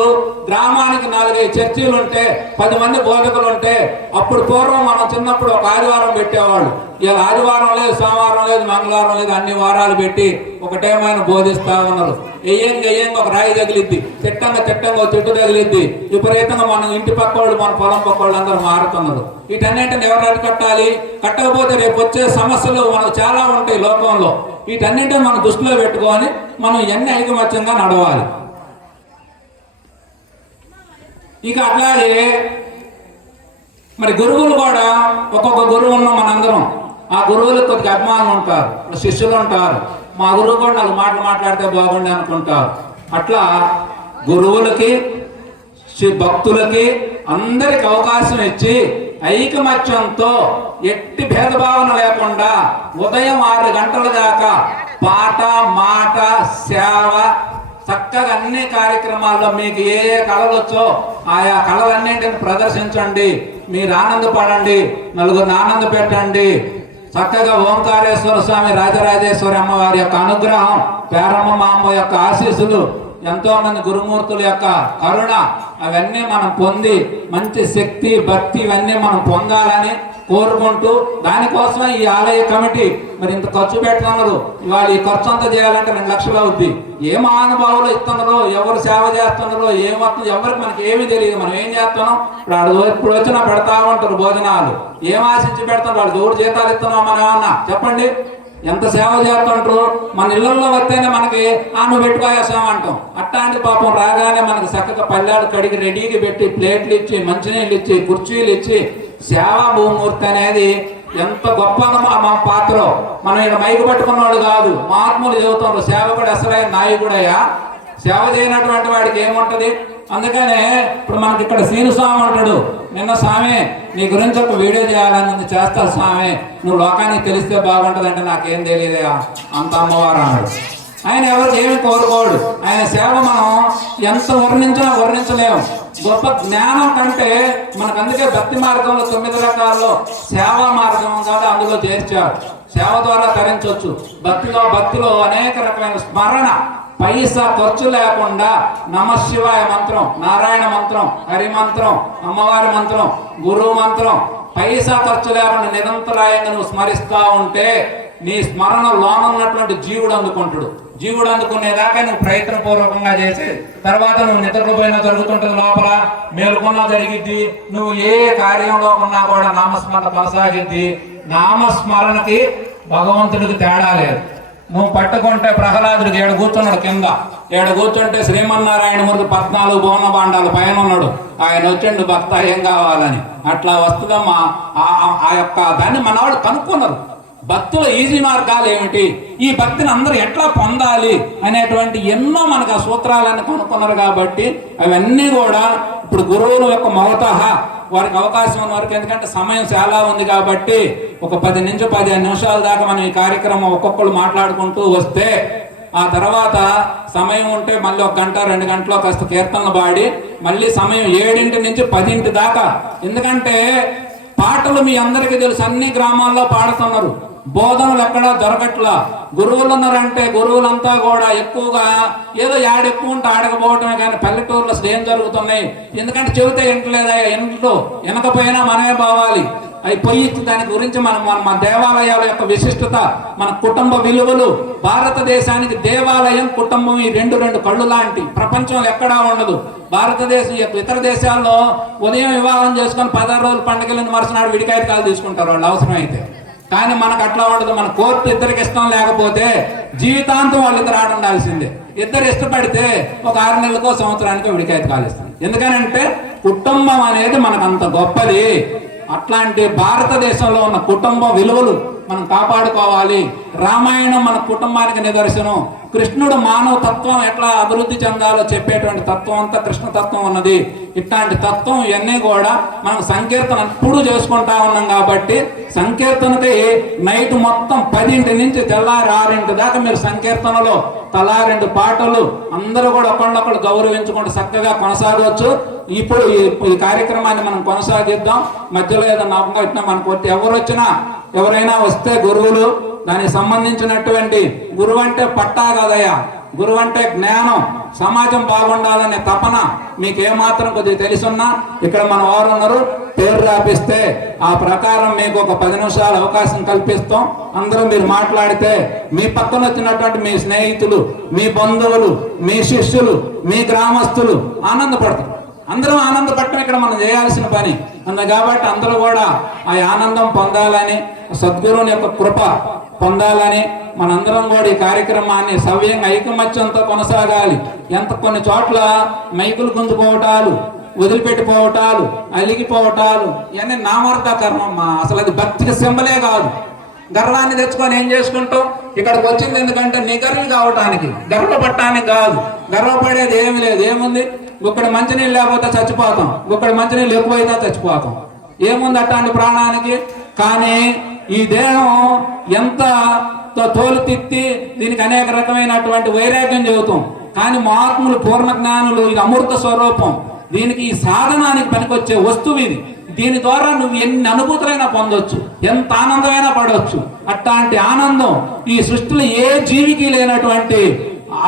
గ్రామానికి 4-5 చర్చీలు ఉంటే 10 మంది బోధకులు ఉంటే, అప్పుడు పూర్వం మనం చిన్నప్పుడు ఒక ఆదివారం పెట్టేవాళ్ళు. ఇలా ఆదివారం లేదు, సోమవారం లేదు, మంగళవారం లేదు, అన్ని వారాలు పెట్టి ఒకటేమైనా బోధిస్తా ఉన్నారు. ఎయ్యంగా ఒక రాయి తగిలిద్ది, తిట్టంగా ఒక చెట్టు తగిలిద్ది. విపరీతంగా మన ఇంటి పక్క వాళ్ళు, మన పొలం పక్క వాళ్ళు అందరూ మారుతున్నారు. వీటన్నింటిని ఎవరు అరికట్టాలి? కట్టకపోతే రేపు వచ్చే సమస్యలు మనకు చాలా ఉంటాయి లోకంలో. వీటన్నింటిని మనం దృష్టిలో పెట్టుకొని మనం ఎన్ని ఐకమత్యంగా నడవాలి. ఇక అట్లాగే మరి గురువులు కూడా ఒక్కొక్క గురువు ఉన్నాం మనందరం. ఆ గురువులకు కొద్దిగా అభిమానం ఉంటారు, శిష్యులు ఉంటారు. మా గురువు కూడా 4 మాటలు మాట్లాడితే బాగుండే అనుకుంటారు. అట్లా గురువులకి భక్తులకి అందరికి అవకాశం ఇచ్చి ఐకమత్యంతో ఎట్టి భేదభావన లేకుండా ఉదయం 6 గంటల దాకా పాట, మాట, సేవ చక్కగా అన్ని కార్యక్రమాల్లో మీకు ఏ కళలు వచ్చో ఆయా కళలన్నింటిని ప్రదర్శించండి. మీరు ఆనందపడండి, నలుగురిని ఆనంద పెట్టండి. చక్కగా ఓంకారేశ్వర స్వామి, రాజరాజేశ్వరి అమ్మవారి యొక్క అనుగ్రహం, పేరమ్మ మాంబ యొక్క ఆశీస్సులు ఎంతో మంది గురుమూర్తుల యొక్క కరుణ అవన్నీ మనం పొంది మంచి శక్తి భక్తి ఇవన్నీ మనం పొందాలని కోరుకుంటూ దానికోసం ఈ ఆలయ కమిటీ మరి ఇంత ఖర్చు పెడుతున్నారు. ఇవాళ ఈ ఖర్చు అంతా చేయాలంటే 2 లక్షలు అవుద్ది. ఏ మహానుభావులు ఇస్తున్నారో, ఎవరు సేవ చేస్తున్నారో ఏమవుతుంది ఎవరికి మనకి ఏమీ తెలియదు. మనం ఏం చేస్తున్నాం, ఇప్పుడు వచ్చినా పెడతా ఉంటారు భోజనాలు, ఏం ఆశించి పెడతారు, వాళ్ళు ఎవరు జీతాలు ఇస్తున్నాం మనం ఏమన్నా చెప్పండి. ఎంత సేవ చేస్తుంటారు. మన ఇళ్లలో వస్తేనే మనకి నువ్వు పెట్టుకోయేసాం అంటాం. అట్లాంటి పాపం రాగానే మనకి చక్కగా పల్లెలు కడిగి రెడీకి పెట్టి ప్లేట్లు ఇచ్చి మంచినీళ్ళు ఇచ్చి కుర్చీలు ఇచ్చి సేవా భూమూర్తి అనేది ఎంత గొప్ప మా పాత్ర. మనం ఇక్కడ మైకు పట్టుకున్నవాడు కాదు, మహాత్ములు చెబుతున్నారు సేవకుడు అసలైన నాయకుడయ్యా, సేవ చేయనటువంటి వాడికి ఏముంటది. అందుకనే ఇప్పుడు మనకి ఇక్కడ శ్రీనుస్వామి అంటాడు, నిన్న స్వామి నీ గురించి ఒక వీడియో చేయాలని చేస్తా స్వామి, నువ్వు లోకానికి తెలిస్తే బాగుంటది అంటే నాకేం తెలియదా అంత అమ్మవారు అన్నాడు. ఆయన ఎవరికి ఏమి కోరుకోడు. ఆయన సేవ మనం ఎంత వర్ణించినా వర్ణించలేము. గొప్ప జ్ఞానం కంటే మనకు అందుకే భక్తి మార్గంలో 9 రకాల్లో సేవా మార్గం కూడా అందులో చేర్చారు. సేవ ద్వారా తరించవచ్చు. భక్తిలో అనేక రకమైన స్మరణ, పైసా ఖర్చు లేకుండా నమశివాయ మంత్రం, నారాయణ మంత్రం, హరి మంత్రం, అమ్మవారి మంత్రం, గురువు మంత్రం, పైసా ఖర్చు లేకుండా నిరంతరాయంగా నువ్వు స్మరిస్తా ఉంటే నీ స్మరణ లోనున్నటువంటి జీవుడు అందుకుంటాడు. జీవుడు అందుకునేదాకా నువ్వు ప్రయత్నపూర్వకంగా చేసి తర్వాత నువ్వు నిద్రపోయినా జరుగుతుంటుంది, లోపల మేలుకున్నా జరిగిద్ది. నువ్వు ఏ కార్యంలో ఉన్నా కూడా నామస్మరణ కొనసాగిద్ది. నామస్మరణకి భగవంతుడికి తేడా లేదు. నువ్వు పట్టుకుంటే ప్రహ్లాదుడికి 7 కూర్చున్నాడు కింద, 7 కూర్చుంటే శ్రీమన్నారాయణమూర్తి 14 భువన భాండాలు పైన ఉన్నాడు. ఆయన వచ్చిండు భక్త ఏం కావాలని. అట్లా వస్తుందమ్మా ఆ యొక్క దాన్ని మనవాళ్ళు కనుక్కున్నారు. భక్తుల ఈజీ మార్గాలు ఏమిటి, ఈ భక్తిని అందరూ ఎట్లా పొందాలి అనేటువంటి ఎన్నో మనకు ఆ సూత్రాలను కనుక్కున్నారు. కాబట్టి అవన్నీ కూడా ఇప్పుడు గురువుల యొక్క మౌతహ వారికి అవకాశం ఉన్న వరకు, ఎందుకంటే సమయం చాలా ఉంది కాబట్టి ఒక 10 నుంచి 15 నిమిషాల దాకా మనం ఈ కార్యక్రమం ఒక్కొక్కరు మాట్లాడుకుంటూ వస్తే ఆ తర్వాత సమయం ఉంటే మళ్ళీ 1 గంట 2 గంటలో కాస్త కీర్తనలు పాడి మళ్ళీ సమయం 7 నుంచి 10 దాకా. ఎందుకంటే పాటలు మీ అందరికీ తెలుసు, అన్ని గ్రామాల్లో పాడుతున్నారు. బోధనలు ఎక్కడా దొరకట్లా. గురువులు ఉన్నారంటే గురువులంతా కూడా ఎక్కువగా ఏదో ఎక్కువ ఉంటే ఆడకపోవటమే కానీ పల్లెటూరులో అసలు ఏం జరుగుతున్నాయి. ఎందుకంటే చెబితే వింటలేదా, ఇంట్లో వినకపోయినా మనమే పోవాలి. అవి పొయ్యి దాని గురించి మన దేవాలయాల యొక్క విశిష్టత, మన కుటుంబ విలువలు, భారతదేశానికి దేవాలయం కుటుంబం ఈ రెండు కళ్ళు లాంటి ప్రపంచంలో ఎక్కడా ఉండదు. భారతదేశం ఇతర దేశాల్లో ఉదయం వివాహం చేసుకొని 16 రోజులు పండుగలను మరుసనాడు విడికాయకాలు తీసుకుంటారు వాళ్ళు అవసరమైతే. కానీ మనకు అట్లా ఉండదు. మన కోర్టు ఇద్దరికి ఇష్టం లేకపోతే జీవితాంతం వాళ్ళు ఇద్దరు ఆడ ఉండాల్సిందే. ఇద్దరు ఇష్టపడితే ఒక 6 నెలలకో సంవత్సరానికో విడికాయకాలు ఇస్తుంది. ఎందుకనంటే కుటుంబం అనేది మనకు అంత గొప్పది. అట్లాంటి భారతదేశంలో ఉన్న కుటుంబ విలువలు మనం కాపాడుకోవాలి. రామాయణం మన కుటుంబానికి నిదర్శనం. కృష్ణుడు మానవ తత్వం ఎట్లా అభివృద్ధి చెందాలో చెప్పేటువంటి తత్వం అంతా కృష్ణ తత్వం ఉన్నది. ఇట్లాంటి తత్వం ఇవన్నీ కూడా మనం సంకీర్తన ఎప్పుడు చేసుకుంటా ఉన్నాం. కాబట్టి సంకీర్తనకి నైట్ మొత్తం 10 నుంచి తెల్లారి 6 దాకా మీరు సంకీర్తనలో తలా 2 పాటలు అందరూ కూడా ఒకళ్ళొకళ్ళు గౌరవించుకుంటూ చక్కగా కొనసాగవచ్చు. ఇప్పుడు ఈ కార్యక్రమాన్ని మనం కొనసాగిద్దాం. మధ్యలో ఏదన్నా ఇట్లా మనకు ఎవరైనా వస్తే గురువులు దానికి సంబంధించినటువంటి గురువు అంటే పట్టా కదయ్యా, గురువు అంటే జ్ఞానం, సమాజం బాగుండాలనే తపన మీకు ఏమాత్రం కొద్దిగా తెలుసున్నా ఇక్కడ మన వారు ఉన్నారు, పేరు రాపిస్తే ఆ ప్రకారం మీకు ఒక 10 నిమిషాలు అవకాశం కల్పిస్తాం. అందరూ మీరు మాట్లాడితే మీ పక్కన వచ్చినటువంటి మీ స్నేహితులు, మీ బంధువులు, మీ శిష్యులు, మీ గ్రామస్తులు ఆనందపడతారు. అందరం ఆనందపడటం ఇక్కడ మనం చేయాల్సిన పని. కాబట్టి అందరూ కూడా ఆ ఆనందం పొందాలని, సద్గురువుని యొక్క కృప పొందాలని మనందరం కూడా ఈ కార్యక్రమాన్ని సవ్యంగా ఐకమత్యంతో కొనసాగాలి. కొన్ని చోట్ల మైకులు గుంజుకోవటాలు, వదిలిపెట్టిపోవటాలు, అలిగిపోవటాలు ఇవన్నీ నామర్థకర్మమ్మా. అసలు అది భక్తికి సింబలే కాదు. గర్వాన్ని తెచ్చుకొని ఏం చేసుకుంటాం, ఇక్కడికి వచ్చింది ఎందుకంటే నిగర్వి కావటానికి, గర్వపడటానికి కాదు. గర్వపడేది ఏమి లేదు. ఏముంది, ఇక్కడ మంచినీళ్ళు లేకపోతే చచ్చిపోతాం, ఇక్కడ మంచినీళ్ళు ఎక్కువైతే చచ్చిపోతాం. ఏముంది అట్లాంటి ప్రాణానికి? కానీ ఈ దేహం ఎంత తోలు తిత్తి దీనికి అనేక రకమైనటువంటి వైరాగ్యం చెబుతాం. కానీ మహాత్ములు పూర్ణ జ్ఞానులు ఇది అమృత స్వరూపం. దీనికి ఈ సాధనానికి పనికొచ్చే వస్తువు ఇది. దీని ద్వారా నువ్వు ఎన్ని అనుభూతులైనా పొందొచ్చు, ఎంత ఆనందమైనా పడవచ్చు. అట్లాంటి ఆనందం ఈ సృష్టిలో ఏ జీవికి లేనటువంటి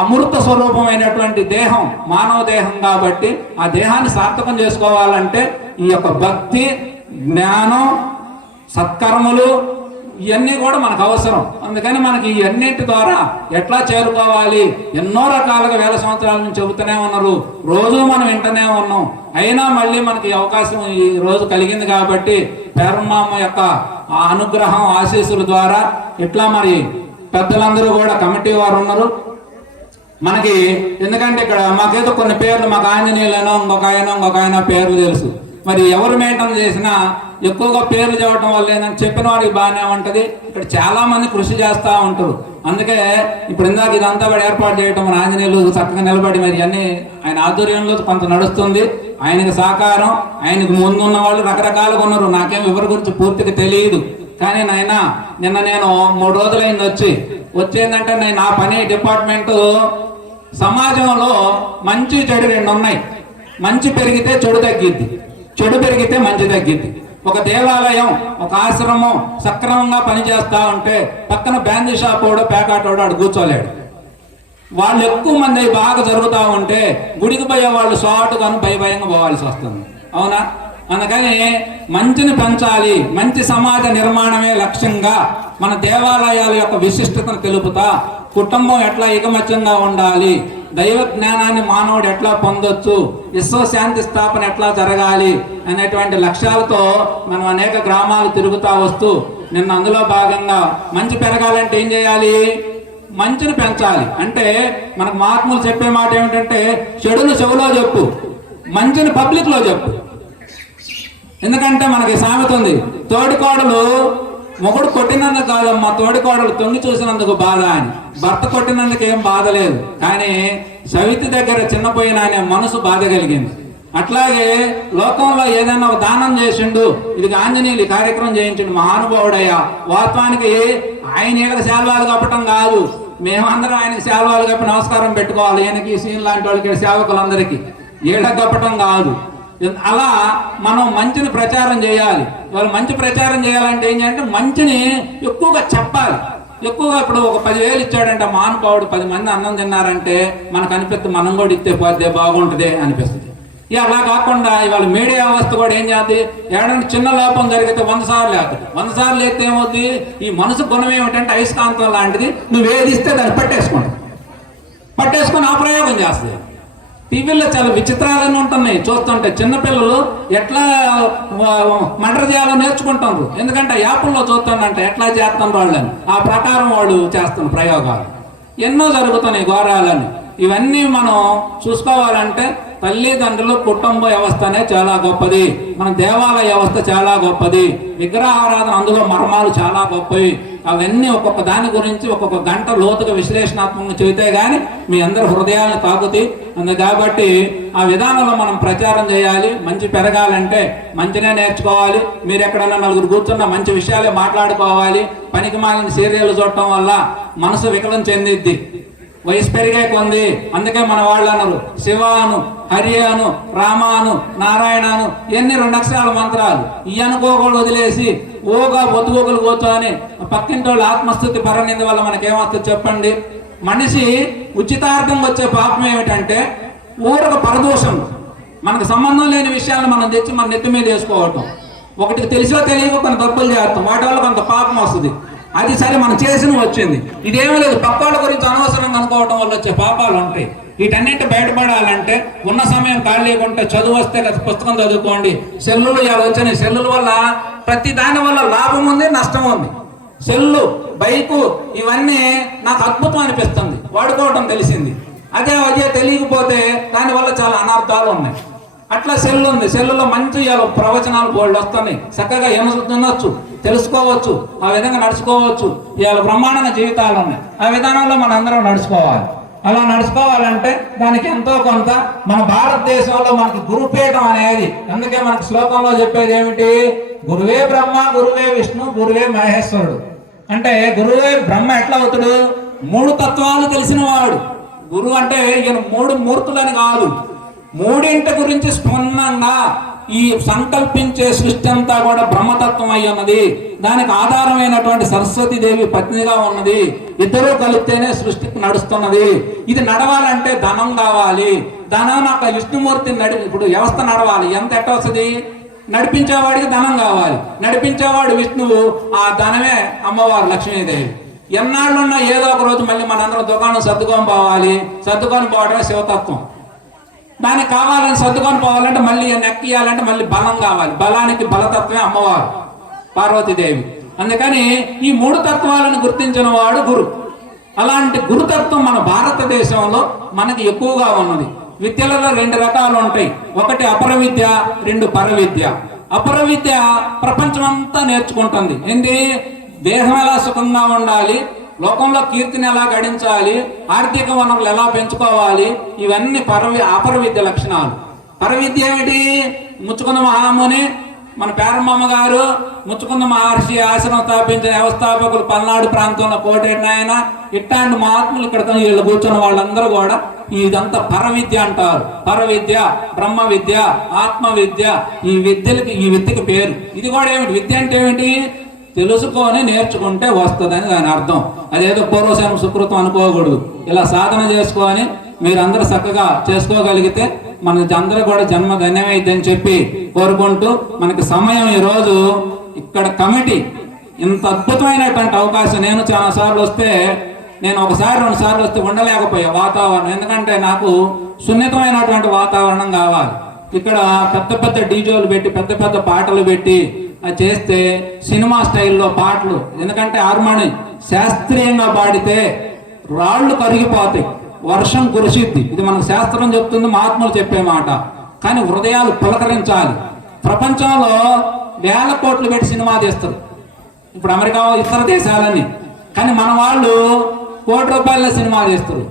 అమృత స్వరూపమైనటువంటి దేహం మానవ దేహం కాబట్టి ఆ దేహాన్ని సార్థకం చేసుకోవాలంటే ఈ యొక్క భక్తి, జ్ఞానం, సత్కర్మలు ఇవన్నీ కూడా మనకు అవసరం. అందుకని మనకి ఇవన్నింటి ద్వారా ఎట్లా చేరుకోవాలి ఎన్నో రకాలుగా వేల సంవత్సరాల నుంచి చెబుతూనే ఉన్నారు, రోజు మనం వింటూనే ఉన్నాం. అయినా మళ్ళీ మనకి అవకాశం ఈ రోజు కలిగింది కాబట్టి పేరమ్మ యొక్క అనుగ్రహం ఆశీస్సుల ద్వారా ఇట్లా మరి పెద్దలందరూ కూడా కమిటీ వారు ఉన్నారు మనకి. ఎందుకంటే ఇక్కడ మాకేదో కొన్ని పేర్లు, మాకు ఆంజనేయులనో ఇంకొక ఆయన పేర్లు తెలుసు. మరి ఎవరు మెయింటైన్ చేసినా ఎక్కువగా పేర్లు చెప్పడం వల్ల ఏంటంటే చెప్పిన వాడికి బాగానే ఉంటుంది. ఇక్కడ చాలా మంది కృషి చేస్తూ ఉంటారు. అందుకే ఇప్పుడు ఇందాక ఇదంతా కూడా ఏర్పాటు చేయడం మన ఆంజనేయులు చక్కగా నిలబడి మరి అన్ని ఆయన ఆధ్వర్యంలో కొంత నడుస్తుంది. ఆయనకి సహకారం, ఆయనకు ముందున్న వాళ్ళు రకరకాలుగా ఉన్నారు. నాకేం ఎవరి గురించి పూర్తిగా తెలియదు. కానీ నాయన నిన్న నేను 3 రోజులైంది వచ్చేందంటే నేను నా పని డిపార్ట్మెంటు సమాజంలో మంచి చెడు 2 ఉన్నాయి. మంచి పెరిగితే చెడు తగ్గిద్ది, చెడు పెరిగితే మంచి తగ్గిద్ది. ఒక దేవాలయం, ఒక ఆశ్రమం సక్రమంగా పనిచేస్తా ఉంటే పక్కన బ్యాండీ షాప్ వాడు, పేకాటోడు ఆడు కూర్చోలేడు. వాళ్ళు ఎక్కువ మంది బాగా జరుగుతూ ఉంటే గుడికి పోయే వాళ్ళు షార్ట్గాను భయంగా పోవాల్సి వస్తుంది. అవునా? అందుకని మంచిని పెంచాలి, మంచి సమాజ నిర్మాణమే లక్ష్యంగా మన దేవాలయాల యొక్క విశిష్టతను తెలుపుతా, కుటుంబం ఎట్లా ఐకమత్యంగా ఉండాలి, దైవ జ్ఞానాన్ని మానవుడు ఎట్లా పొందొచ్చు, విశ్వశాంతి స్థాపన ఎట్లా జరగాలి అనేటువంటి లక్ష్యాలతో మనం అనేక గ్రామాలు తిరుగుతా వస్తూ నిన్న అందులో భాగంగా మంచి పెరగాలంటే ఏం చేయాలి? మంచిని పెంచాలి. అంటే మనకు మహాత్ములు చెప్పే మాట ఏమిటంటే చెడును చెవులో చెప్పు, మంచిని పబ్లిక్ లో చెప్పు. ఎందుకంటే మనకి సామెత ఉంది, తోడికోడలు మొగుడు కొట్టినందుకు కాదమ్మా, తోడికోడలు తొంగి చూసినందుకు బాధ అని. భర్త కొట్టినందుకు ఏం బాధ లేదు, కానీ సవితి దగ్గర చిన్నపోయిన అనే మనసు బాధ కలిగింది. అట్లాగే లోకంలో ఏదైనా ఒక దానం చేసిండు, ఇది ఆంజనేయులు కార్యక్రమం చేయించిండు, మహానుభావుడయ్యా. వాస్తవానికి ఆయన ఏళ్ళకి శాల్వాలు కప్పటం కాదు, మేమందరం ఆయనకి శాల్వాలు కప్పి నమస్కారం పెట్టుకోవాలి. ఈయనకి సీన్ లాంటి వాళ్ళకి సేవకులందరికీ ఏళ్ళకి కప్పటం కాదు. అలా మనం మంచిని ప్రచారం చేయాలి. వాళ్ళు మంచి ప్రచారం చేయాలంటే ఏం చేయాలంటే మంచిని ఎక్కువగా చెప్పాలి. ఎక్కువగా ఇప్పుడు ఒక 10,000 ఇచ్చాడంటే మహానుభావుడు 10 మంది అన్నం తిన్నారంటే మనకు అనిపిస్తుంది మనం కూడా ఇస్తే పోతే బాగుంటుంది అనిపిస్తుంది. ఇక అలా కాకుండా ఇవాళ మీడియా వ్యవస్థ కూడా ఏం చేస్తుంది, ఏడంటే చిన్న లోపం జరిగితే 100 సార్లు వేస్తుంది. 100 సార్లు వేస్తే ఏమవుతుంది, ఈ మనసు గుణం ఏమిటంటే అయస్కాంతం లాంటిది, నువ్వు ఏది ఇస్తే దాన్ని పట్టేసుకొని ఆ ప్రయోగం చేస్తుంది. టీవీలో చాలా విచిత్రాలన్నీ ఉంటున్నాయి చూస్తుంటే. చిన్నపిల్లలు ఎట్లా మర్డర్ చేయాలో నేర్చుకుంటారు. ఎందుకంటే యాప్ల్లో చూస్తానంటే ఎట్లా చేస్తాను వాళ్ళని, ఆ ప్రకారం వాడు చేస్తున్న ప్రయోగాలు ఎన్నో జరుగుతున్నాయి, ఘోరాలని. ఇవన్నీ మనం చూసుకోవాలంటే తల్లిదండ్రులు కుటుంబ వ్యవస్థనే చాలా గొప్పది, మన దేవాలయ వ్యవస్థ చాలా గొప్పది, విగ్రహారాధన అందులో మర్మాలు చాలా గొప్పవి. అవన్నీ ఒక్కొక్క దాని గురించి ఒక్కొక్క గంట లోతుగా విశ్లేషణాత్మకంగా చెబితే గానీ మీ అందరి హృదయాలను తాకుతాయి. కాబట్టి ఆ విధానంలో మనం ప్రచారం చేయాలి. మంచి పెరగాలంటే మంచినే నేర్చుకోవాలి. మీరు ఎక్కడన్నా నలుగురు కూర్చున్న మంచి విషయాలే మాట్లాడుకోవాలి. పనికి మాలిన సీరియల్ చూడటం వల్ల మనసు వికలం చెందిద్ది, వయసు పెరిగే కొంది. అందుకే మన వాళ్ళు అన్నారు శివాను, హరియాను, రామాను, నారాయణను ఎన్ని 2 అక్షరాల మంత్రాలు ఈ అనుకోకూడదు వదిలేసి ఓగా బొద్దుగోగులు కూర్చొని పక్కింటి వాళ్ళు ఆత్మస్థుతి పరనింద వల్ల మనకేమొస్తుంది చెప్పండి? మనిషి ఉచితార్థం వచ్చే పాపం ఏమిటంటే ఊరొక పరదోషం, మనకు సంబంధం లేని విషయాలను మనం తెచ్చి మన నెత్తి మీద వేసుకోవటం. ఒకటికి తెలిసో తెలియక కొన్ని తప్పులు చేస్తాం, వాటి వల్ల కొంత పాపం వస్తుంది. అది సరే మనం చేసిన వచ్చింది, ఇదేమీ లేదు. పక్కోళ్ళ గురించి అనవసరంగా అనుకోవటం వల్ల వచ్చే పాపాలు ఉంటాయి. వీటన్నింటి బయటపడాలంటే ఉన్న సమయం ఖాళీ లేకుంటే చదువు వస్తే కదా పుస్తకం చదువుకోండి. సెల్లులు ఇలా వచ్చినాయి, సెల్లుల వల్ల ప్రతి దాని వల్ల లాభం ఉంది, నష్టం ఉంది. సెల్లు, బైకు ఇవన్నీ నాకు అద్భుతం అనిపిస్తుంది, వాడుకోవటం తెలిసింది. అదే తెలియకపోతే దానివల్ల చాలా అనర్థాలు ఉన్నాయి. అట్లా సెల్లు ఉంది, సెల్లులో మంచి ప్రవచనాలు బోల్డ్ వస్తున్నాయి, చక్కగా వినొచ్చు, తెలుసుకోవచ్చు, ఆ విధంగా నడుచుకోవచ్చు. ఇవాళ బ్రహ్మాండంగా జీవితాలు ఉన్నాయి. ఆ విధానంలో మన అందరం నడుచుకోవాలి. అలా నడుచుకోవాలంటే దానికి ఎంతో కొంత మన భారతదేశంలో మనకి గురుపీఠం అనేది. అందుకే మనకు శ్లోకంలో చెప్పేది ఏమిటి? గురువే బ్రహ్మ, గురువే విష్ణు, గురువే మహేశ్వరుడు. అంటే గురువే బ్రహ్మ ఎట్లా అవుతాడు? 3 తత్వాలు తెలిసిన వాడు. గురువు అంటే ఈయన 3 మూర్తులని కాదు, 3 గురించి స్పన్నంగా ఈ సంకల్పించే సృష్టి అంతా కూడా బ్రహ్మతత్వం అయి ఉన్నది. దానికి ఆధారమైనటువంటి సరస్వతీదేవి పత్నిగా ఉన్నది. ఇద్దరూ కలిస్తేనే సృష్టి నడుస్తున్నది. ఇది నడవాలంటే ధనం కావాలి. ధనం నాకు విష్ణుమూర్తిని ఇప్పుడు వ్యవస్థ నడవాలి. ఎంత ఎట్ట వస్తుంది? నడిపించేవాడికి ధనం కావాలి. నడిపించేవాడు విష్ణువు, ఆ ధనమే అమ్మవారు లక్ష్మీదేవి. ఎన్నాళ్ళున్నా ఏదో ఒక రోజు మళ్ళీ మనందరం దుకాణం సర్దుకొని పోవాలి. సర్దుకొని పోవడమే శివతత్వం. దానికి కావాలని సర్దుకొని పోవాలంటే మళ్ళీ నెక్కియాలంటే మళ్ళీ బలం కావాలి. బలానికి బలతత్వమే అమ్మవారు పార్వతీదేవి. అందుకని ఈ 3 తత్వాలను గుర్తించిన వాడు గురు. అలాంటి గురుతత్వం మన భారతదేశంలో మనకి ఎక్కువగా ఉన్నది. విద్యలలో 2 రకాలు ఉంటాయి. ఒకటి అపర విద్య, 2 పర విద్య. అపర విద్య ప్రపంచం అంతా నేర్చుకుంటుంది. ఏంటి? దేహం ఎలా సుఖంగా ఉండాలి, లోకంలో కీర్తిని ఎలా గడించాలి, ఆర్థిక వనరులు ఎలా పెంచుకోవాలి, ఇవన్నీ అపర విద్య లక్షణాలు. పర విద్య ఏమిటి? ముచ్చుకుంద మహాముని, మన పేరమ్మమ్మ గారు, ముచ్చుకుంద మహర్షి ఆశ్రమం స్థాపించిన వ్యవస్థాపకులు పల్నాడు ప్రాంతంలో కోటేటిన ఆయన, ఇట్లాంటి మహాత్ములు ఇక్కడ వీళ్ళు కూర్చున్న వాళ్ళందరూ కూడా ఇదంతా పర విద్య అంటారు. పర విద్య, బ్రహ్మ విద్య, ఆత్మ విద్య, ఈ విద్యకి పేరు. ఇది కూడా ఏమిటి? విద్య అంటే ఏమిటి? తెలుసుకొని నేర్చుకుంటే వస్తుందని దాని అర్థం. అదేదో పూర్వశం సుకృతం అనుకోకూడదు. ఇలా సాధన చేసుకొని మీరందరూ చక్కగా చేసుకోగలిగితే మనకి అందరూ కూడా జన్మ ధన్యమైద్దని చెప్పి కోరుకుంటూ, మనకి సమయం ఈరోజు ఇక్కడ కమిటీ ఇంత అద్భుతమైనటువంటి అవకాశం. నేను చాలా సార్లు వస్తే, నేను 1-2 సార్లు వస్తే ఉండలేకపోయా వాతావరణం. ఎందుకంటే నాకు సున్నితమైనటువంటి వాతావరణం కావాలి. ఇక్కడ పెద్ద పెద్ద డీజోలు పెట్టి పెద్ద పెద్ద పాటలు పెట్టి చేస్తే సినిమా స్టైల్లో పాటలు, ఎందుకంటే హార్మోని శాస్త్రీయంగా పాడితే రాళ్ళు కరిగిపోతాయి, వర్షం కురిసిద్ది. ఇది మనకు శాస్త్రం చెప్తుంది, మహాత్ములు చెప్పే మాట. కానీ హృదయాలు పులకరించాలి. ప్రపంచంలో 1000 కోట్లు పెట్టి సినిమా తీస్తారు ఇప్పుడు అమెరికా, ఇతర దేశాలని. కానీ మన వాళ్ళు 1 కోటి రూపాయల సినిమా తీస్తారు.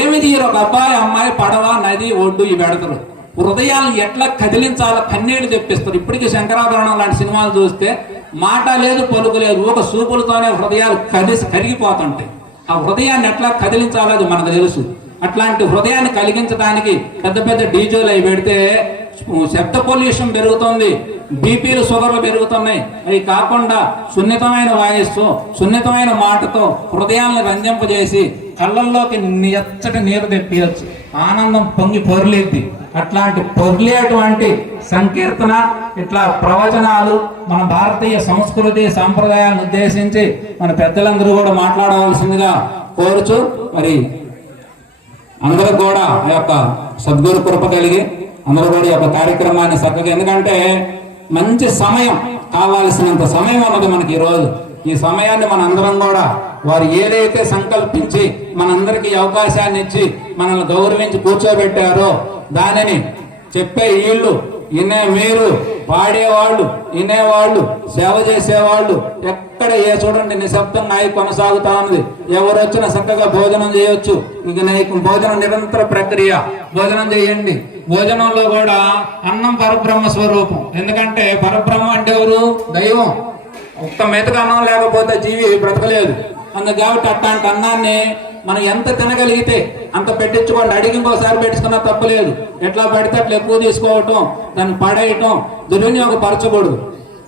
ఏమి తీయరు? ఒక అబ్బాయి అమ్మాయి పడవ నది ఒడ్డు ఇవి పెడతారు. హృదయాలను ఎట్లా కదిలించాలో కన్నీళ్లు తెప్పిస్తారు. ఇప్పటికీ శంకరాభరణం లాంటి సినిమాలు చూస్తే మాట లేదు, పలుకు లేదు, ఒక సూపులతోనే హృదయాలు కరిగిపోతుంటాయి. ఆ హృదయాన్ని ఎట్లా కదిలించాలో అది మనకు తెలుసు. అట్లాంటి హృదయాన్ని కలిగించడానికి పెద్ద పెద్ద డీజేలు అవి పెడితే శబ్ద పొల్యూషన్ పెరుగుతుంది, బీపీలు షుగర్లు పెరుగుతున్నాయి. అవి కాకుండా సున్నితమైన వాయిస్సు, సున్నితమైన మాటతో హృదయాలను రంజింపజేసి కళ్ళల్లోకి ఎచ్చటి నీరు తెప్పియచ్చు, ఆనందం పొంగి పొర్లిద్ది. అట్లాంటి పొర్లేటువంటి సంకీర్తన, ఇట్లా ప్రవచనాలు మన భారతీయ సంస్కృతి సంప్రదాయాలను ఉద్దేశించి మన పెద్దలందరూ కూడా మాట్లాడవలసిందిగా కోరుచు, మరి అందరూ కూడా ఆ యొక్క సద్గురు కృప కలిగి అందరూ కూడా ఈ యొక్క కార్యక్రమాన్ని చక్కగా, ఎందుకంటే మంచి సమయం, కావాల్సినంత సమయం ఉన్నది మనకి ఈరోజు. ఈ సమయాన్ని మనందరం కూడా వారు ఏదైతే సంకల్పించి మనందరికీ అవకాశాన్ని ఇచ్చి మనల్ని గౌరవించి కూర్చోబెట్టారో దానిని చెప్పే వీళ్ళు, వినే మీరు, పాడేవాళ్ళు, వినేవాళ్ళు, సేవ చేసేవాళ్ళు ఎక్కడ చూడండి నిశ్శబ్దంగా కొనసాగుతా ఉంది. ఎవరు వచ్చినా చక్కగా భోజనం చేయొచ్చు. ఇక భోజనం నిరంతర ప్రక్రియ. భోజనం చేయండి. భోజనంలో కూడా అన్నం పరబ్రహ్మ స్వరూపం. ఎందుకంటే పరబ్రహ్మ అంటే ఎవరు? దైవం. ఒక్క మెతుకు అన్నం లేకపోతే జీవి బ్రతకలేదు. అందుకు కాబట్టి అట్లాంటి అన్నాన్ని మనం ఎంత తినగలిగితే అంత పెట్టించుకోండి. అడిగి ఇంకోసారి పెట్టించుకున్నా తప్పులేదు. ఎట్లా పడితే అట్లా ఎక్కువ తీసుకోవటం, దాన్ని పడేయటం దుర్వినియోగపరచకూడదు.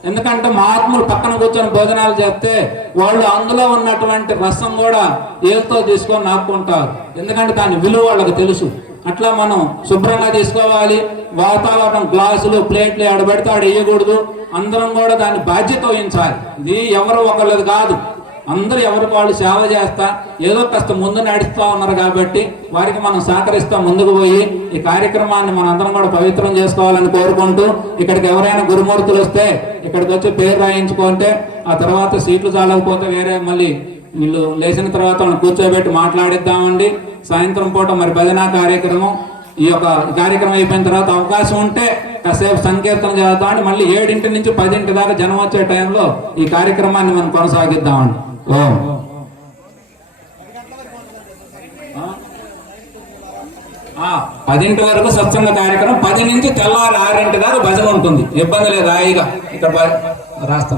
ఎందుకంటే మహాత్ములు పక్కన కూర్చొని భోజనాలు చేస్తే వాళ్ళు అందులో ఉన్నటువంటి రసం కూడా ఏతో తీసుకొని నాపుకుంటారు. ఎందుకంటే దాని విలువ వాళ్ళకి తెలుసు. అట్లా మనం శుభ్రంగా తీసుకోవాలి. వాతావరణం గ్లాసులు ప్లేట్లు ఆడబెడితే ఆడ వేయకూడదు. అందరం కూడా దాన్ని బాధ్యత వహించాలి. ఇది ఎవరు ఒకళ్ళది కాదు, అందరూ ఎవరికి వాళ్ళు సేవ చేస్తా ఏదో కాస్త ముందు నడుస్తూ ఉన్నారు కాబట్టి వారికి మనం సహకరిస్తా ముందుకు పోయి ఈ కార్యక్రమాన్ని మనం అందరం కూడా పవిత్రం చేసుకోవాలని కోరుకుంటూ, ఇక్కడికి ఎవరైనా గురుమూర్తులు వస్తే ఇక్కడికి వచ్చి పేరు రాయించుకుంటే ఆ తర్వాత సీట్లు చాలకపోతే వేరే మళ్ళీ వీళ్ళు లేచిన తర్వాత మనం కూర్చోబెట్టి మాట్లాడిద్దామండి. సాయంత్రం పూట మరి భజన కార్యక్రమం, ఈ యొక్క కార్యక్రమం అయిపోయిన తర్వాత అవకాశం ఉంటే కాసేపు సంకీర్తన చేద్దామండి. మళ్ళీ 7 నుంచి 10 దాకా జనం వచ్చే టైంలో ఈ కార్యక్రమాన్ని మనం కొనసాగిద్దామండి. 10 వరకు సత్సంగ కార్యక్రమం, 10 నుంచి తెల్లారి 6 దాకా భజన ఉంటుంది. ఇబ్బంది లేదు, హాయిగా ఇక్కడ రాస్తున్నా.